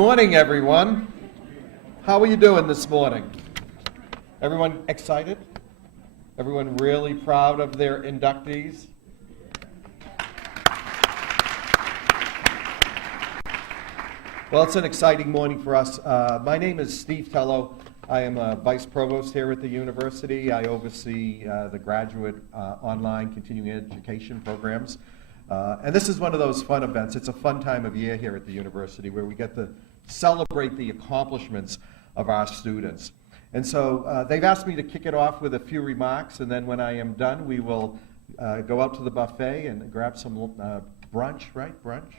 Morning, everyone. How are you doing this morning? Everyone excited? Everyone really proud of their inductees? Well, it's an exciting morning for us. My name is Steve Tello. I am a Vice Provost here at the university. I oversee the graduate online continuing education programs. And this is one of those fun events. It's a fun time of year here at the university where we get to celebrate the accomplishments of our students. And so they've asked me to kick it off with a few remarks, and then when I am done, we will go out to the buffet and grab some brunch, right? Brunch.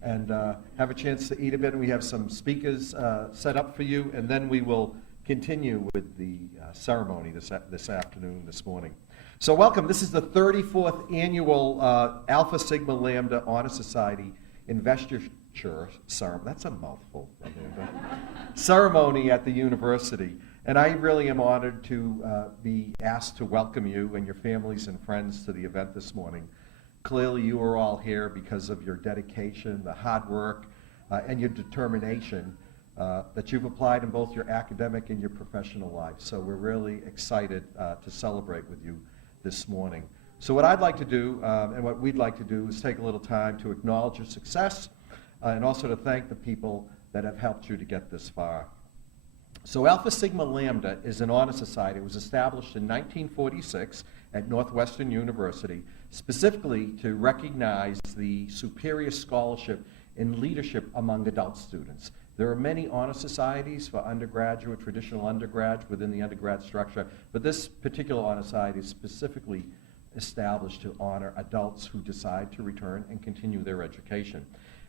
And have a chance to eat a bit. And we have some speakers set up for you, and then we will continue with the ceremony this afternoon, this morning. So welcome. This is the 34th annual Alpha Sigma Lambda Honor Society Investiture Ceremony. That's a mouthful, Amanda. Ceremony at the university. And I really am honored to be asked to welcome you and your families and friends to the event this morning. Clearly, you are all here because of your dedication, the hard work, and your determination that you've applied in both your academic and your professional life. So we're really excited to celebrate with you this morning. So what I'd like to do, and what we'd like to do, is take a little time to acknowledge your success and also to thank the people that have helped you to get this far. So Alpha Sigma Lambda is an honor society. It was established in 1946 at Northwestern University, specifically to recognize the superior scholarship and leadership among adult students. There are many honor societies for undergraduate, traditional undergrads within the undergrad structure, but this particular honor society is specifically established to honor adults who decide to return and continue their education.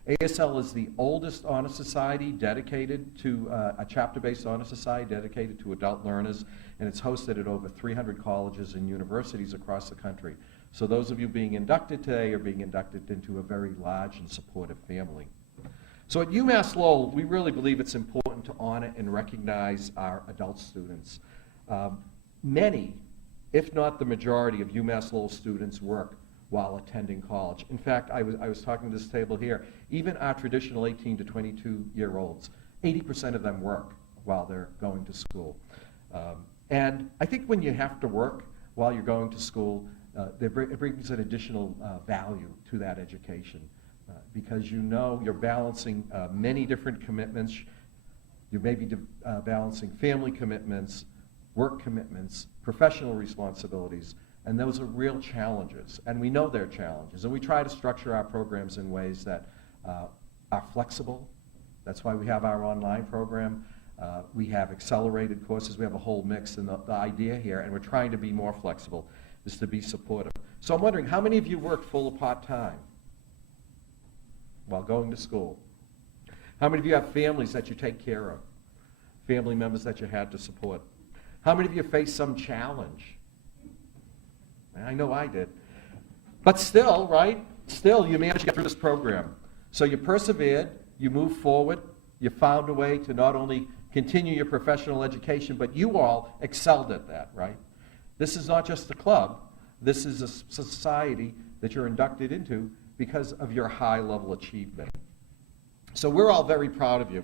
ASL is the oldest honor society dedicated to a chapter-based honor society dedicated to adult learners, and it's hosted at over 300 colleges and universities across the country. So those of you being inducted today are being inducted into a very large and supportive family. So at UMass Lowell, we really believe it's important to honor and recognize our adult students. Many, if not the majority, of UMass Lowell students work while attending college. In fact, I was talking to this table here, even our traditional 18 to 22-year-olds, 80% of them work while they're going to school. And I think when you have to work while you're going to school, it brings an additional value to that education because you know you're balancing many different commitments. You may be balancing family commitments, work commitments, professional responsibilities, and those are real challenges, and we know they're challenges, and we try to structure our programs in ways that are flexible. That's why we have our online program. We have accelerated courses. We have a whole mix, and the idea here, and we're trying to be more flexible, is to be supportive. So I'm wondering, how many of you work full or part-time while going to school? How many of you have families that you take care of, family members that you had to support? How many of you face some challenge? I know I did. But still, right? Still, you managed to get through this program. So you persevered, you moved forward, you found a way to not only continue your professional education, but you all excelled at that, right? This is not just a club. This is a society that you're inducted into because of your high-level achievement. So we're all very proud of you.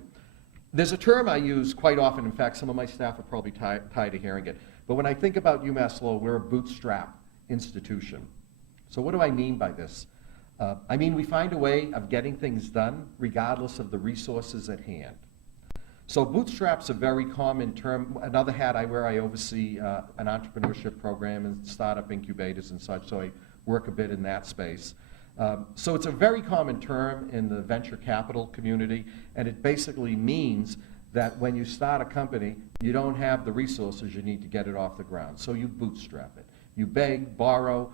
There's a term I use quite often. In fact, some of my staff are probably tired of hearing it. But when I think about UMass Lowell, we're a bootstrap institution. So what do I mean by this? I mean we find a way of getting things done regardless of the resources at hand. So bootstrap's a very common term. Another hat I wear, I oversee an entrepreneurship program and startup incubators and such, so I work a bit in that space. So it's a very common term in the venture capital community, and it basically means that when you start a company, you don't have the resources you need to get it off the ground, so you bootstrap it. You beg, borrow,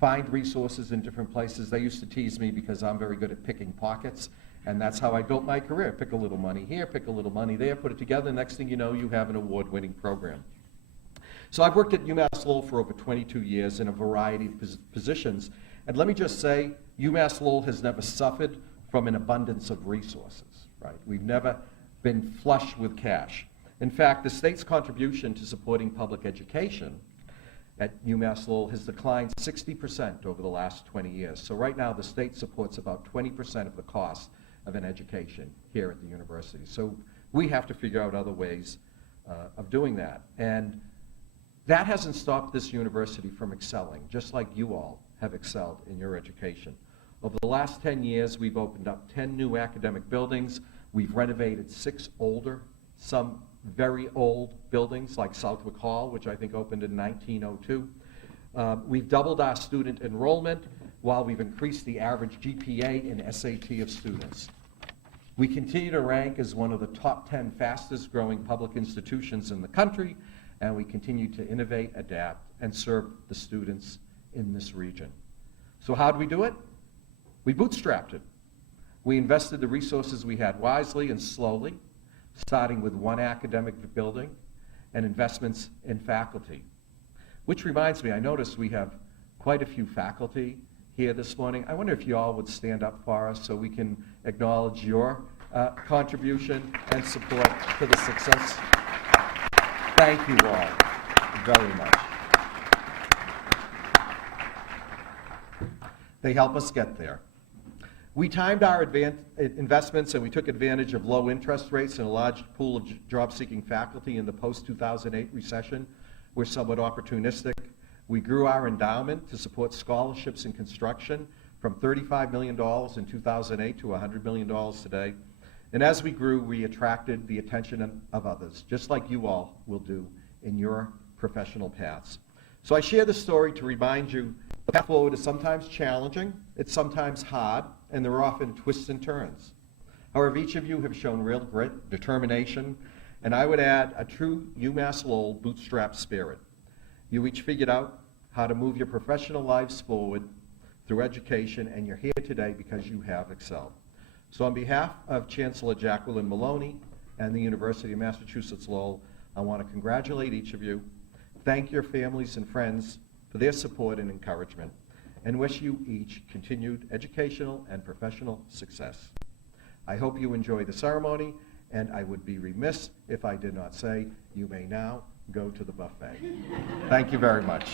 find resources in different places. They used to tease me because I'm very good at picking pockets, and that's how I built my career. Pick a little money here, pick a little money there, put it together. Next thing you know, you have an award-winning program. So I've worked at UMass Lowell for over 22 years in a variety of positions, and let me just say, UMass Lowell has never suffered from an abundance of resources, right? We've never been flush with cash. In fact, the state's contribution to supporting public education at UMass Lowell has declined 60% over the last 20 years. So right now, the state supports about 20% of the cost of an education here at the university. So we have to figure out other ways of doing that. And that hasn't stopped this university from excelling, just like you all have excelled in your education. Over the last 10 years, we've opened up 10 new academic buildings. We've renovated 6 older, some very old buildings like Southwick Hall, which I think opened in 1902. We've doubled our student enrollment while we've increased the average GPA and SAT of students. We continue to rank as one of the top 10 fastest growing public institutions in the country, and we continue to innovate, adapt, and serve the students in this region. So how do we do it? We bootstrapped it. We invested the resources we had wisely and slowly, starting with 1 academic building and investments in faculty. Which reminds me, I noticed we have quite a few faculty here this morning. I wonder if you all would stand up for us so we can acknowledge your contribution and support to the success. Thank you all very much. They help us get there. We timed our investments and we took advantage of low interest rates and a large pool of job-seeking faculty in the post-2008 recession. We're somewhat opportunistic. We grew our endowment to support scholarships in construction from $35 million in 2008 to $100 million today. And as we grew, we attracted the attention of others, just like you all will do in your professional paths. So I share this story to remind you the path forward is sometimes challenging, it's sometimes hard, and there are often twists and turns. However, each of you have shown real grit, determination, and I would add a true UMass Lowell bootstrap spirit. You each figured out how to move your professional lives forward through education, and you're here today because you have excelled. So on behalf of Chancellor Jacqueline Maloney and the University of Massachusetts Lowell, I want to congratulate each of you, thank your families and friends for their support and encouragement, and wish you each continued educational and professional success. I hope you enjoy the ceremony, and I would be remiss if I did not say you may now go to the buffet. Thank you very much.